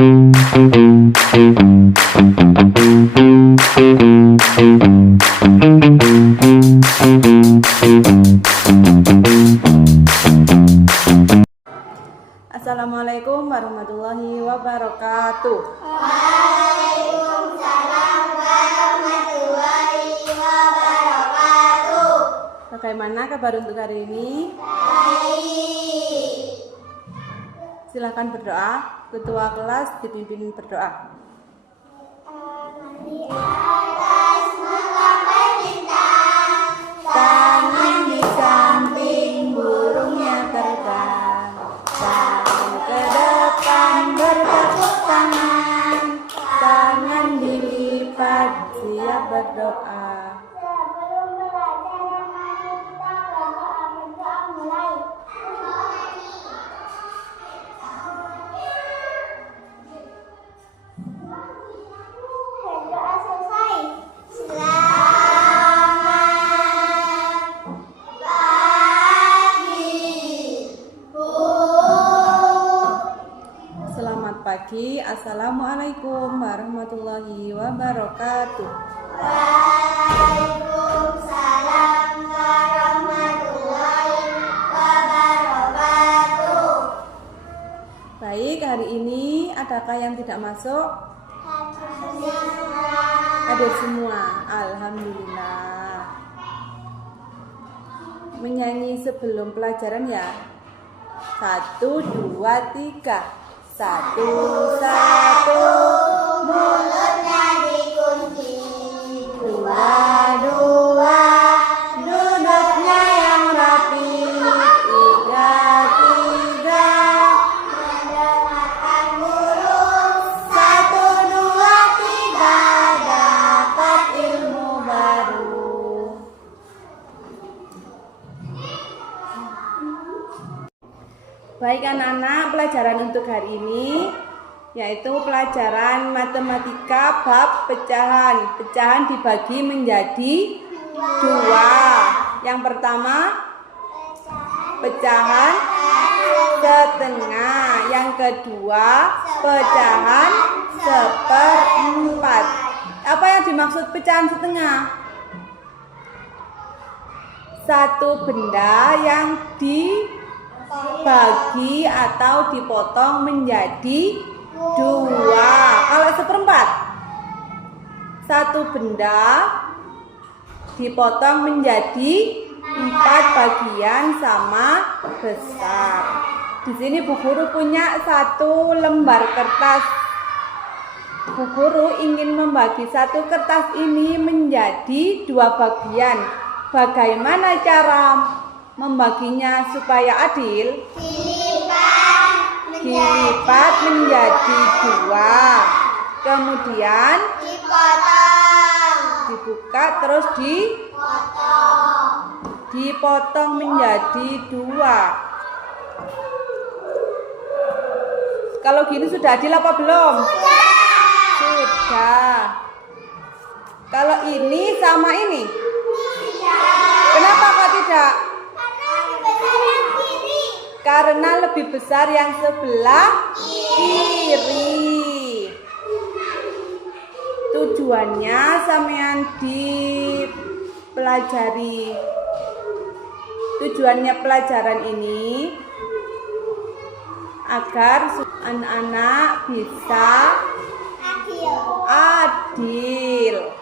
Assalamualaikum warahmatullahi wabarakatuh. Waalaikumsalam warahmatullahi wabarakatuh. Bagaimana kabar untuk hari ini? Baik. Silakan berdoa. Ketua kelas dipimpin berdoa. Di atas menggapai bintang, Tangan di samping burungnya terbang, tangan ke depan bertepuk tangan, tangan dilipat siap berdoa. sebelum pelajaran hari kita berdoa mulai. Berdoa selesai. Selamat pagi, Bu. Selamat pagi. Assalamualaikum warahmatullahi wabarakatuh. Waalaikumsalam warahmatullahi wabarakatuh. Baik, hari ini adakah yang tidak masuk? Hadir semua. Alhamdulillah. Menyanyi sebelum pelajaran ya. 1, 2, 3. 1, 1. Mulutnya dikunci. 2, 2. Duduknya yang rapi. 3, 3. Mendengarkan guru. 1, 2, 3. Dapat ilmu baru. Baik anak-anak, pelajaran untuk hari ini yaitu pelajaran matematika bab pecahan. Pecahan dibagi menjadi 2. Yang pertama pecahan setengah. Yang kedua pecahan seperempat. Apa yang dimaksud pecahan setengah? Satu benda yang dibagi atau dipotong menjadi 2. Kalau seperempat, satu benda dipotong menjadi 4 bagian sama besar. Di sini Bu Guru punya 1 lembar kertas. Bu Guru ingin membagi 1 kertas ini menjadi 2 bagian. Bagaimana cara membaginya supaya adil? Dilipat menjadi 2. Kemudian Dipotong. dibuka terus dipotong menjadi 2. Kalau gini sudah adil apa belum? Sudah. Kalau ini sama ini? Kenapa kok tidak? Karena lebih besar yang sebelah kiri. Tujuannya sampean dipelajari. Tujuannya pelajaran ini agar anak-anak bisa adil.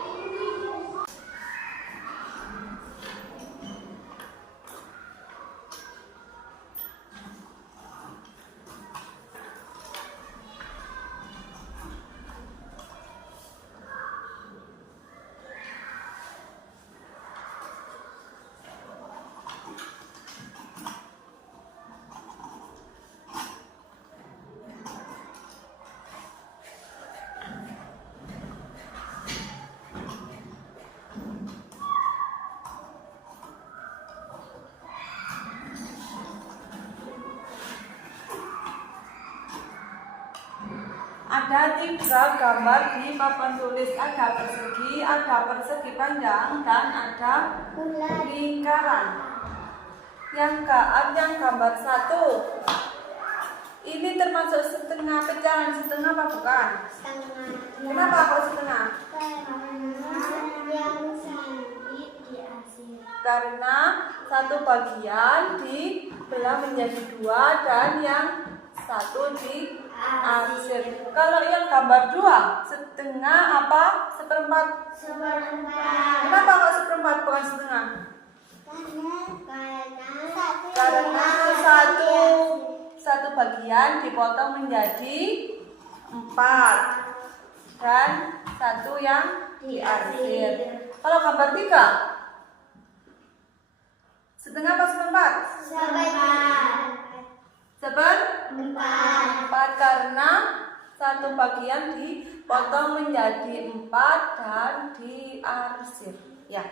Ada 3 gambar di papan tulis. Ada persegi panjang, dan ada lingkaran. Yang gambar 1 Ini termasuk setengah pecahan setengah apa bukan? Setengah. Kenapa kalau setengah? Karena yang sempit di akhir. Karena satu bagian dibelah menjadi dua dan yang satu di akhir. Kalau yang gambar dua, setengah apa? Seperempat. Seperempat. Kenapa kalau seperempat bukan setengah? Karena satu bagian dipotong menjadi 4 dan satu yang di akhir. Kalau gambar 3, setengah apa seperempat? Seperempat karena satu bagian dipotong menjadi 4 dan diarsir. Ya.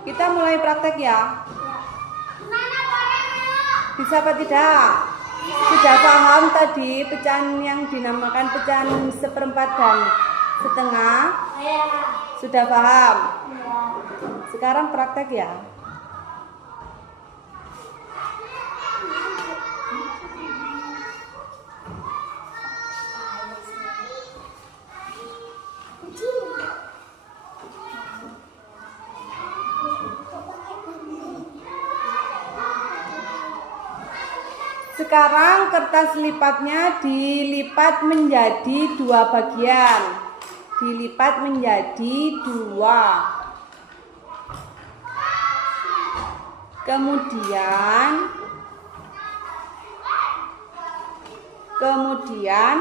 Kita mulai praktek ya. Bisa apa tidak? Sudah paham tadi pecahan yang dinamakan pecahan seperempat dan setengah? Sudah paham? Sekarang praktek ya. Sekarang kertas lipatnya dilipat menjadi 2 bagian. Dilipat menjadi 2. Kemudian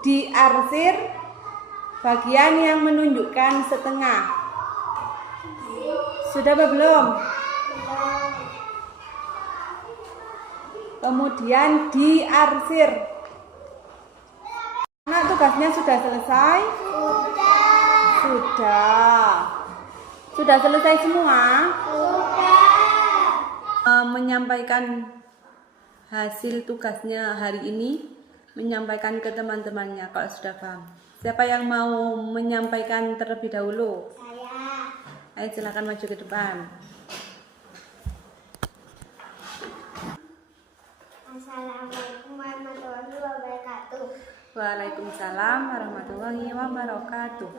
diarsir bagian yang menunjukkan setengah. Sudah apa belum? Kemudian diarsir. Nah, tugasnya sudah selesai? Sudah selesai semua? Menyampaikan hasil tugasnya hari ini, menyampaikan ke teman-temannya kalau sudah paham. Siapa yang mau menyampaikan terlebih dahulu? Saya. Ayo silakan maju ke depan. Assalamualaikum warahmatullahi wabarakatuh. Waalaikumsalam warahmatullahi wabarakatuh.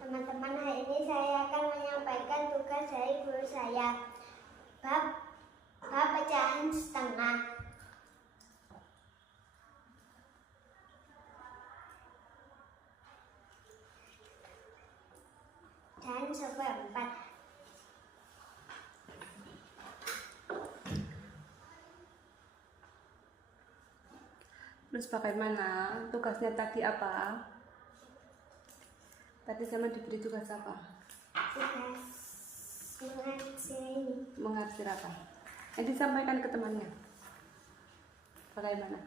Teman-teman, hari ini saya akan menyampaikan tugas dari guru saya. Bab pecahan setengah. Dan seperempat. Terus bagaimana? Tugasnya tadi apa? Tadi sama diberi tugas apa? Mengarsir apa? Yang disampaikan ke temannya. Bagaimana?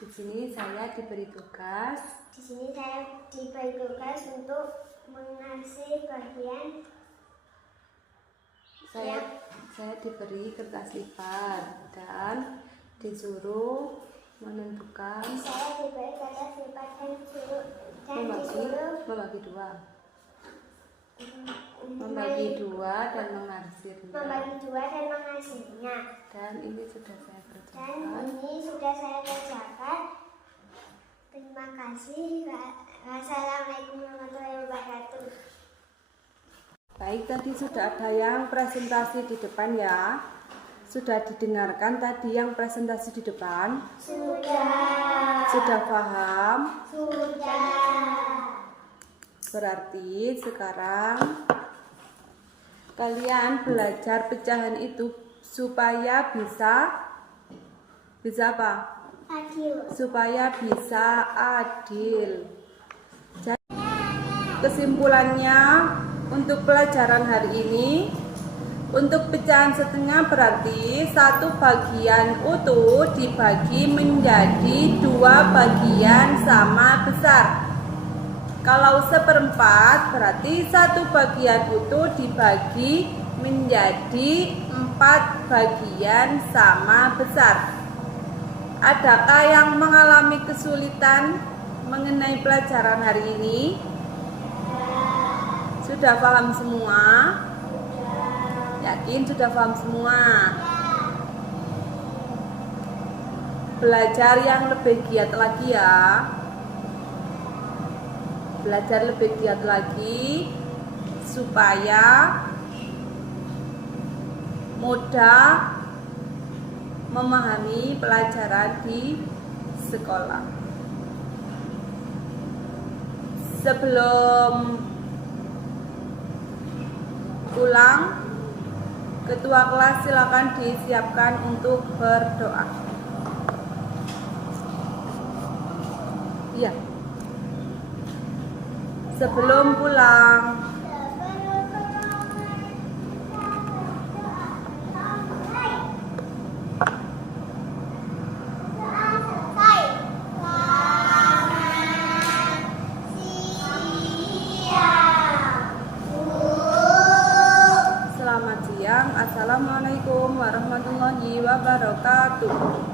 Di sini saya diberi tugas. Di sini saya diberi tugas untuk mengarsir bagian. Saya diberi kertas lipat dan disuruh menentukan. Saya diberi kertas lipat dan disuruh membagi dua dan mengarsirnya. Dan ini sudah saya kerjakan. Terima kasih. Wassalamualaikum warahmatullahi wabarakatuh. Baik, tadi sudah ada yang presentasi di depan ya. Sudah didengarkan tadi yang presentasi di depan? Sudah paham? Berarti sekarang kalian belajar pecahan itu supaya bisa apa? Adil. Supaya bisa adil. Jadi, kesimpulannya untuk pelajaran hari ini, untuk pecahan setengah berarti satu bagian utuh dibagi menjadi 2 bagian sama besar. Kalau seperempat berarti satu bagian utuh dibagi menjadi 4 bagian sama besar. Adakah yang mengalami kesulitan mengenai pelajaran hari ini? Sudah paham semua? Yakin sudah paham semua? Belajar yang lebih giat lagi ya. Belajar lebih giat lagi supaya mudah memahami pelajaran di sekolah. Sebelum pulang, ketua kelas silakan disiapkan untuk berdoa. Ya. Sebelum pulang, selamat siang. Assalamualaikum warahmatullahi wabarakatuh.